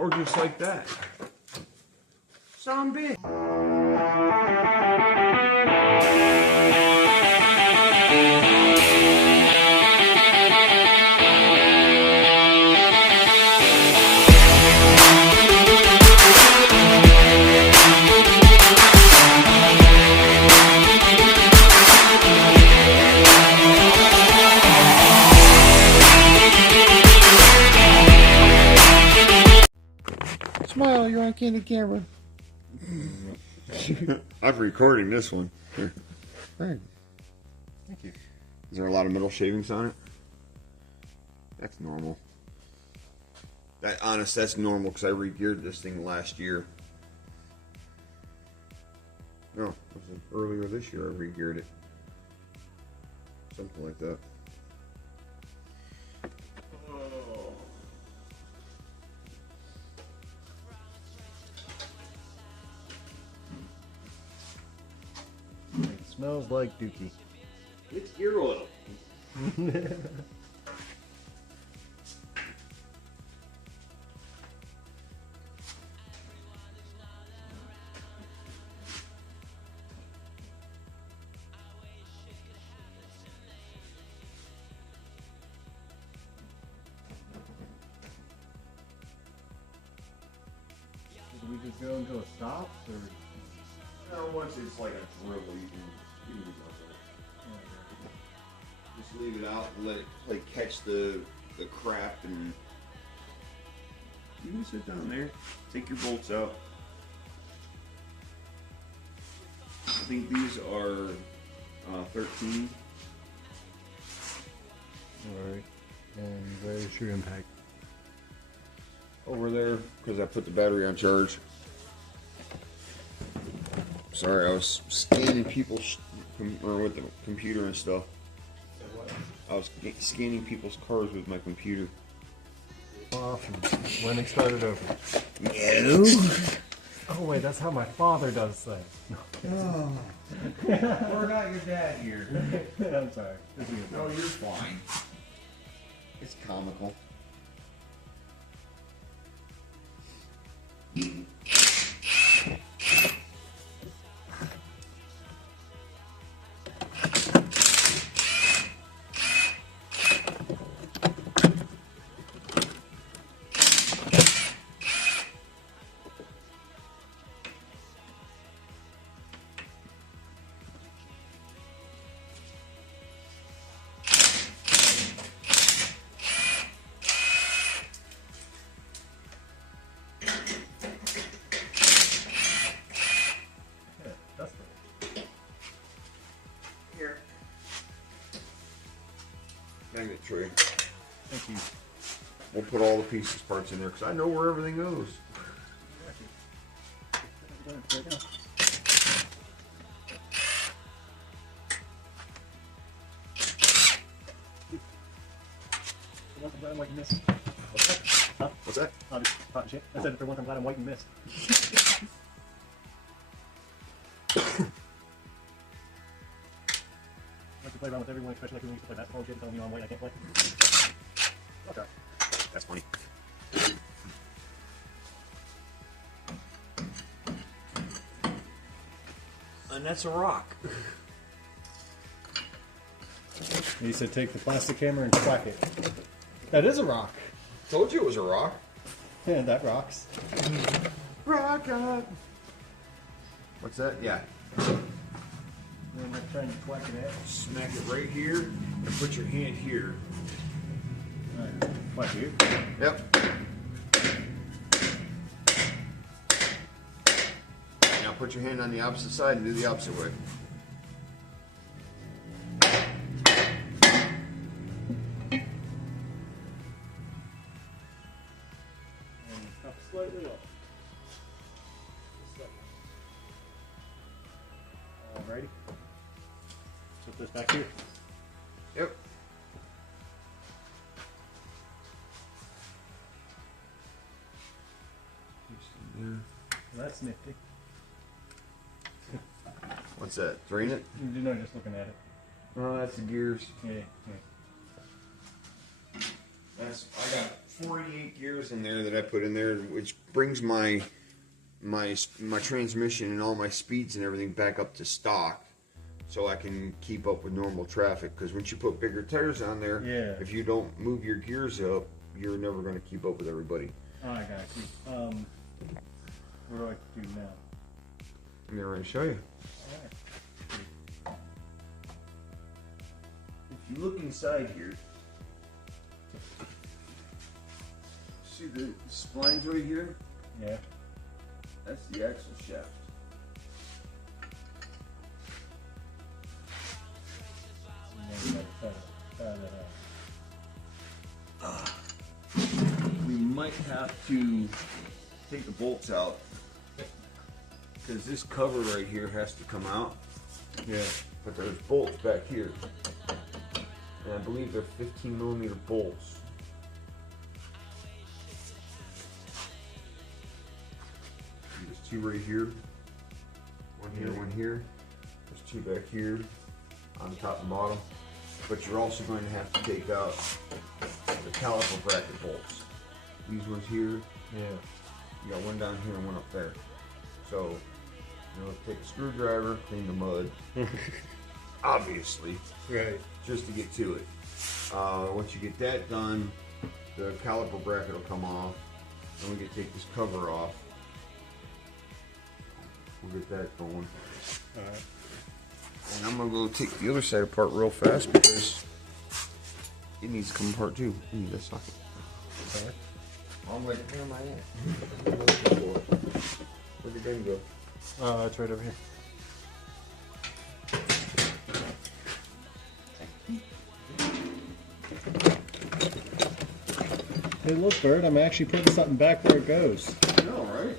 Or just like that. Sound big. Smile, you're on candid camera. I'm recording this one. Here. Right. Thank you. Is there a lot of metal shavings on it? That's normal. That's normal because I re-geared this thing last year. No, it was earlier this year I re-geared it. Something like that. It smells like dookie. It's gear oil. Do we just go until it stops, or? No, once it's like a dribble, you can leave it out there. Just leave it out and let it like catch the crap, and you can sit down there, take your bolts out. I think these are 13. Alright. And where's your impact? Over there, because I put the battery on charge. Sorry, I was scanning people's with the computer and stuff. I was scanning people's cars with my computer. Awesome. Learning started over. No. Oh wait, that's how my father does things. Oh. We're not your dad here. I'm sorry. No, you're fine. It's comical. Here. Magnet tray. Thank you. We'll put all the pieces parts in there because I know where everything goes. I'm white and mist. What's that? Huh? What's that? Oh, just hot shit. I said for once I'm glad I'm white and mist. I like to play around with everyone, especially like when we used to play basketball shit, telling me I'm white I can't play. Okay. That's funny. And that's a rock. He said take the plastic hammer and crack it. That is a rock. Told you it was a rock. Yeah, that rocks. Rock up. What's that? Yeah. And I'm trying to whack it out. Smack it right here and put your hand here. Alright, whack you. Yep. Now put your hand on the opposite side and do the opposite way. And up slightly up. Alrighty. Put this back here. Yep. That's nifty. What's that? Drain it? You know, just looking at it. Oh, that's the gears. Yeah, I got 48 gears in there that I put in there, which brings my transmission and all my speeds and everything back up to stock, so I can keep up with normal traffic. Because once you put bigger tires on there, if you don't move your gears up, you're never going to keep up with everybody. Oh, I got you. What do I do now? I'm going to show you. Alright. If you look inside here, see the splines right here? Yeah. That's the axle shaft. We might have to take the bolts out because this cover right here has to come out. Yeah. But there's bolts back here, and I believe they're 15mm bolts. There's two right here, one here, one here. There's two back here on top and bottom. But you're also going to have to take out the caliper bracket bolts. These ones here. Yeah. You got one down here and one up there. So, take a screwdriver, clean the mud. Obviously. Right. Just to get to it. Once you get that done, the caliper bracket will come off. Then we can take this cover off. We'll get that going. Alright. And I'm gonna go take the other side apart real fast because it needs to come apart too. Ooh, that socket. Okay. I'm like, where am I at? Where'd the gun go? It's right over here. Hey, look, Bert, I'm actually putting something back where it goes. I know, right?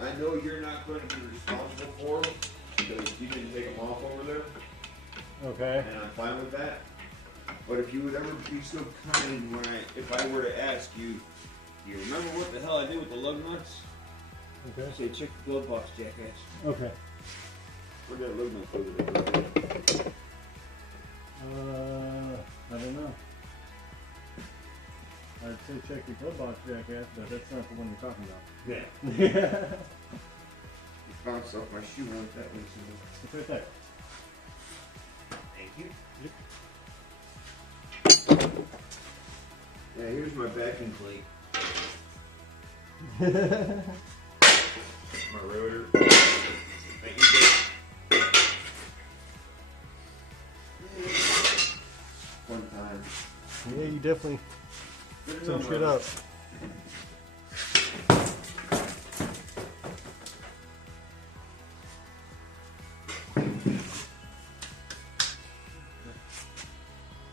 I know you're not going to be responsible for them because you didn't take them off over there. Okay. And I'm fine with that. But if you would ever be so kind if I were to ask you, do you remember what the hell I did with the lug nuts? Okay. Say, check the glove box, jackass. Okay. Where'd that lug nut go today? I don't know. I'd say check your glove box, jackass, but that's not the one you're talking about. Yeah. Yeah. You bounced off my shoe like that one. It's right there. Thank you. Yep. Yeah, here's my backing plate. My rotor. Thank you, one time. Yeah, you definitely some shit up.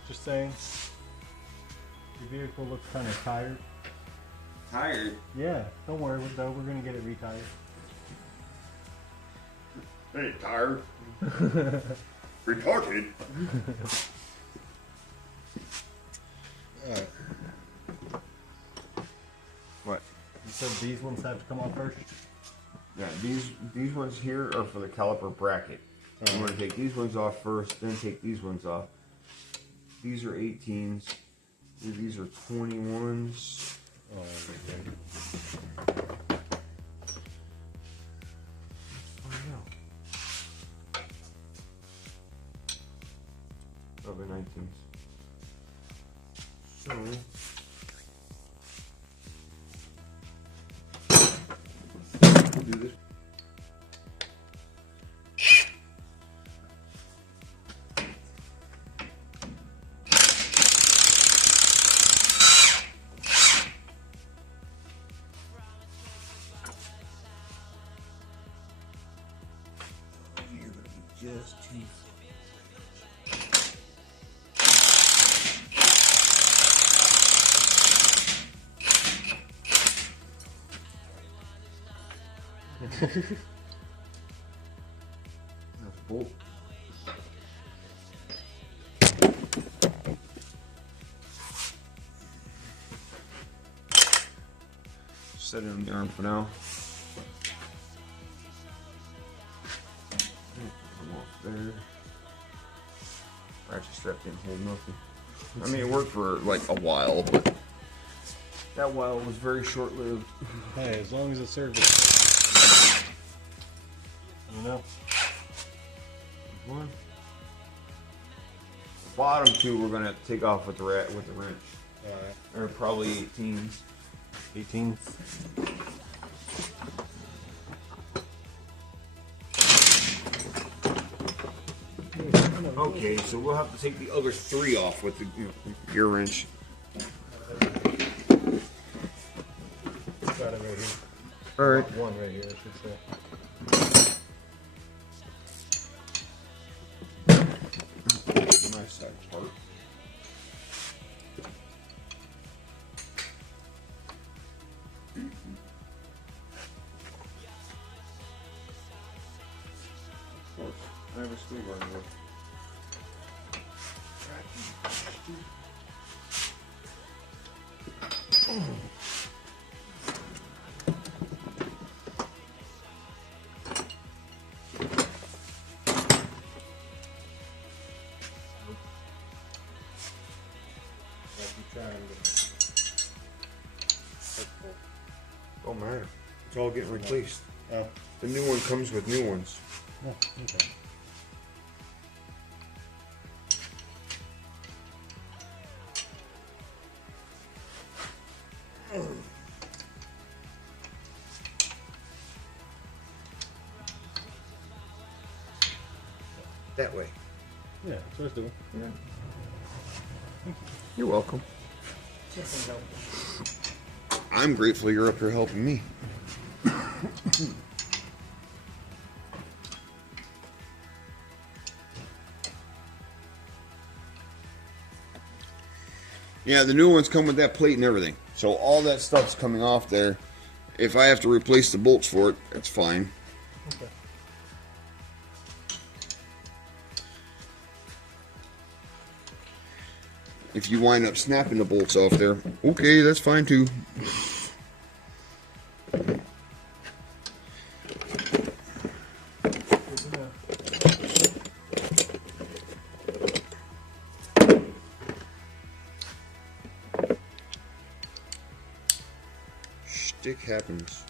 Just saying, your vehicle looks kind of tired. Tired? Yeah, don't worry though, we're gonna get it retired. I ain't tired. Retarded. What? You said these ones have to come off first? Yeah, these ones here are for the caliper bracket. I'm going to take these ones off first, then take these ones off. These are 18s. These are 21s. Oh, okay. Of the 19s. So Bolt. Set it on the arm for now. Come off there. Ratchet strap didn't hold nothing. I mean, it worked for like a while, but that while was very short-lived. Hey, as long as it served it. You know. One. The bottom two we're gonna take off with the wrench. Alright. Or probably 18s. 18. Okay, so we'll have to take the other 3 off with the gear wrench. Got it right here. Alright. One right here, I should say. Nice side part. Of course, I have a screwdriver with. Don't matter. It's all getting replaced. Oh. The new one comes with new ones. Oh, okay. That way. Yeah, that's what I was doing. Yeah. You're welcome. I'm grateful you're up here helping me. Yeah, the new ones come with that plate and everything. So all that stuff's coming off there. If I have to replace the bolts for it, that's fine. Okay. If you wind up snapping the bolts off there, okay, that's fine too. Stick happens.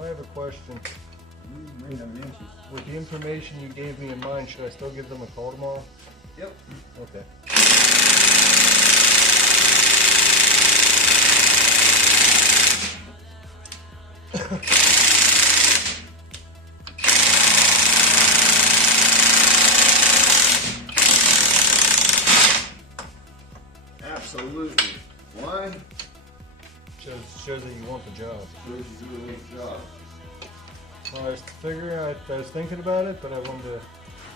I have a question. With the information you gave me in mind, should I still give them a call tomorrow? Yep. Okay. Absolutely. Why? Shows that you want the job. Shows you do a nice job. Well, I was figuring, I was thinking about it, but I wanted to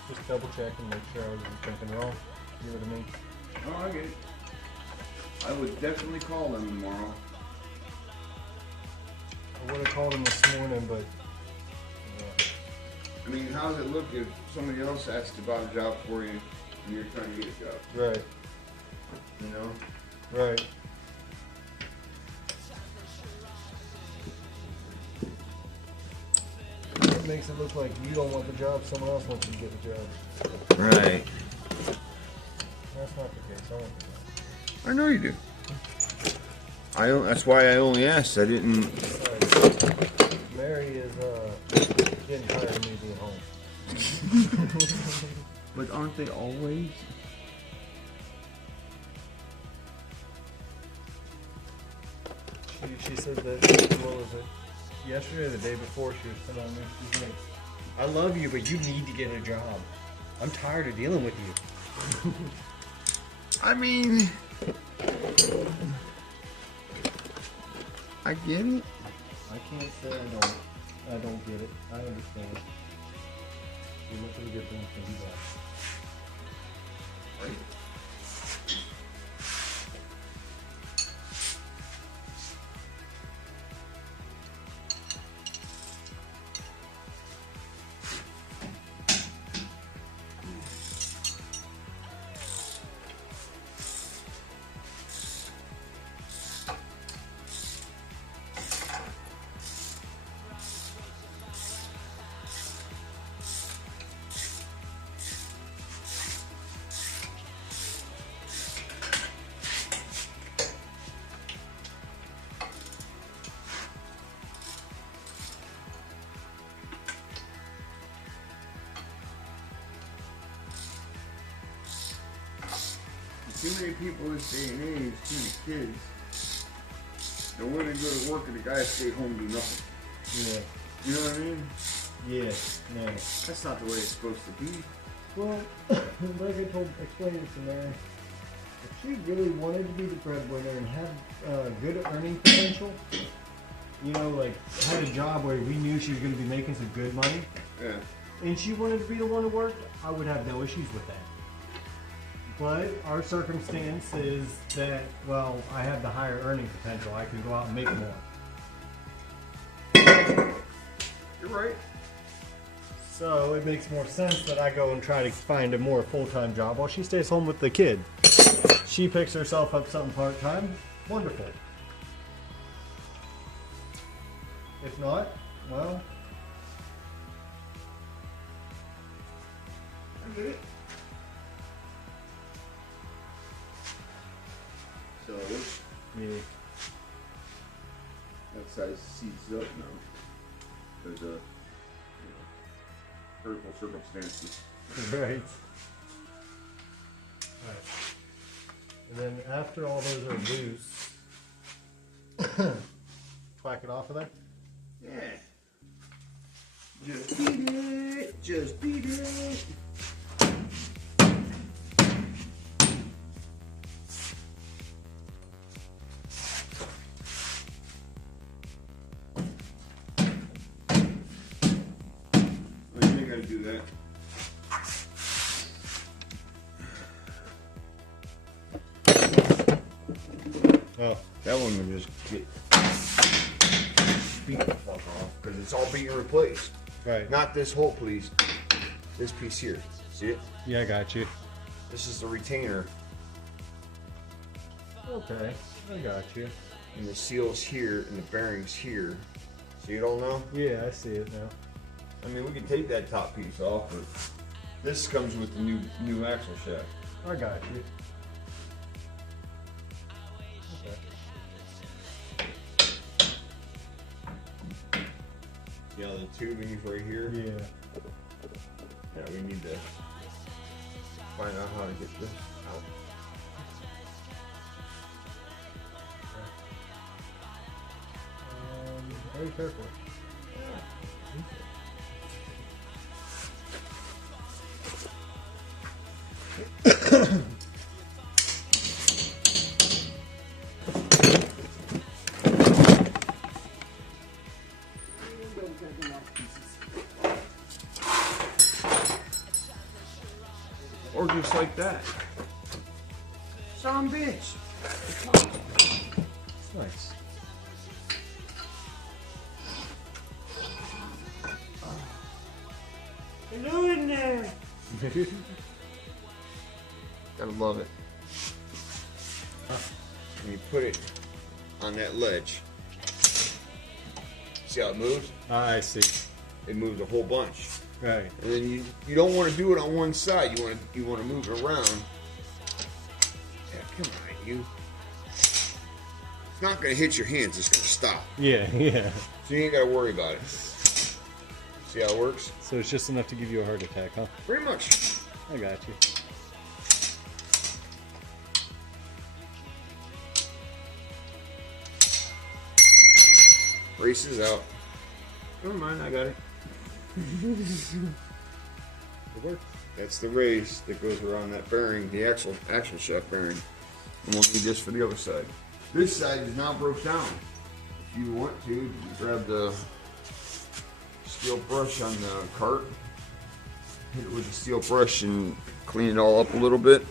just double check and make sure I wasn't thinking wrong. You know what I mean? Oh, I get it. I would definitely call them tomorrow. I would have called him this morning, but I mean, how does it look if somebody else asks about a job for you and you're trying to get a job? right, You know? right. It makes it look like you don't want the job, someone else wants you to get the job. Right. That's not the case. I want the job. I know you do. That's why I only asked. I didn't. Mary is getting tired of me being home. But aren't they always? She said that, what was it? Yesterday or the day before, she was telling me, she's like, I love you, but you need to get a job. I'm tired of dealing with you. I mean, I get it. I can't say I don't get it. I understand. You're looking to get things from you guys. Right. Too many people this day and age, too many kids. The women go to work and the guys stay home and do nothing. Yeah. You know what I mean? Yeah. No. That's not the way it's supposed to be. Well, like I explained it to Mary, if she really wanted to be the breadwinner and have good earning potential, you know, like had a job where we knew she was going to be making some good money, Yeah. and she wanted to be the one who worked, I would have no issues with that. But our circumstance is that, well, I have the higher earning potential. I can go out and make more. You're right. So it makes more sense that I go and try to find a more full-time job while she stays home with the kid. She picks herself up something part-time. Wonderful. If not, well, I get it. So, yeah. that size seats up now. Because of, critical circumstances. Right. Alright. And then after all those are loose, twack it off of there? Yeah. Just beat it. Just beat it. Do that. Oh. That one would just get beat the fuck off because it's all being replaced. Right. Not this hole, please. This piece here. See it? Yeah, I got you. This is the retainer. Okay, I got you. And the seal's here and the bearings here. See it all now? Yeah, I see it now. I mean, we can take that top piece off, but this comes with the new axle shaft. I got you. Okay. Yeah, the tubing's right here. Yeah. Yeah, we need to find out how to get this out. Very careful. Or just like that. Son of a bitch. It's nice. Hello in there. Gotta love it. And you put it on that ledge. See how it moves? I see. It moves a whole bunch. Right. And then you don't want to do it on one side. You want to move it around. Yeah, come on, you. It's not gonna hit your hands. It's gonna stop. Yeah, yeah. So you ain't gotta worry about it. See how it works? So it's just enough to give you a heart attack, huh? Pretty much. I got you. Races out. Never mind, I got it. It works. That's the race that goes around that bearing, the axle shaft bearing. And we'll need this for the other side. This side is now broke down. If you want to, you grab the steel brush on the cart, hit it with the steel brush and clean it all up a little bit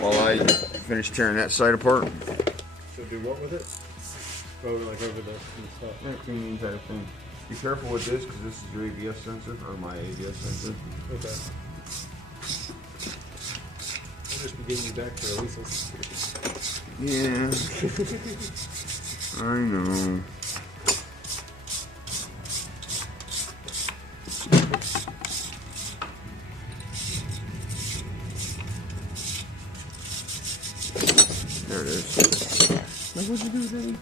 while I finish tearing that side apart. So do what with it? Go like over the stuff. Yeah, clean the entire thing. Be careful with this because this is your ABS sensor, or my ABS sensor. Okay. I'll just be getting you back for releases. Yeah. I know. There it is. Like, what'd you do with that?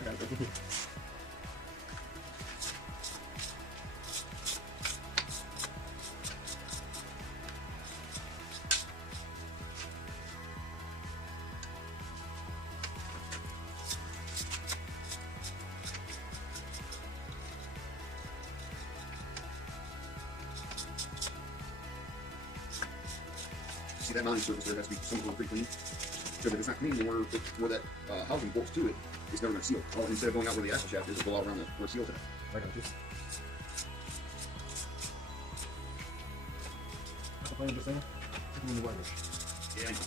I got it. See that mounting surface there has to be somewhat pretty clean. Because if it's not clean, then where that housing bolts to it, it's never going to seal. Well, instead of going out where the axle shaft is, it'll go out around where it seals it. I got you. Not playing just saying. In the weather. Yeah, I know.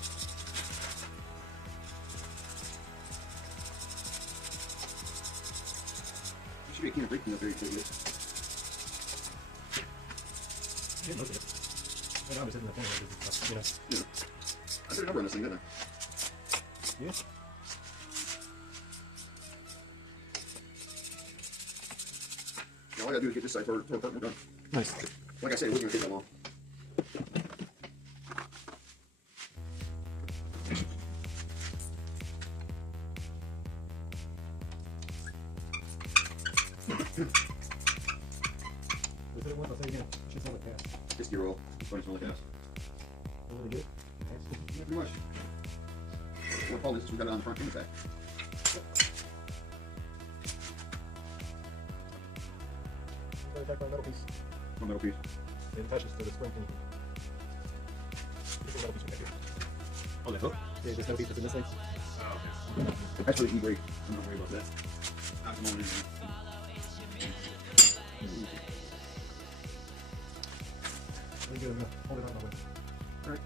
There should be a can of brake clean up there you could get. I didn't look at it. Well, I was hitting the phone and stuff, you know. Yeah. I put a number on this thing, didn't I? Yeah. Now all I gotta do is get this side tore apart and we're done. Nice. Like I said, it wasn't gonna take that long. Was it once? I'll say again. It should smell like gas. Just gear oil. It's funny, smell like gas. Really good. Nice. Yeah, pretty much. What Paul is, we got it on the front and the back. Got it back on metal piece. One metal piece. It attaches to the spring thing. This is a metal piece right here. Oh, that hook? Yeah, this metal piece is in this thing. Oh, okay. That's really E-brake. I'm not worried about that. Not going in there. Really good enough. Hold it on my way. Alright.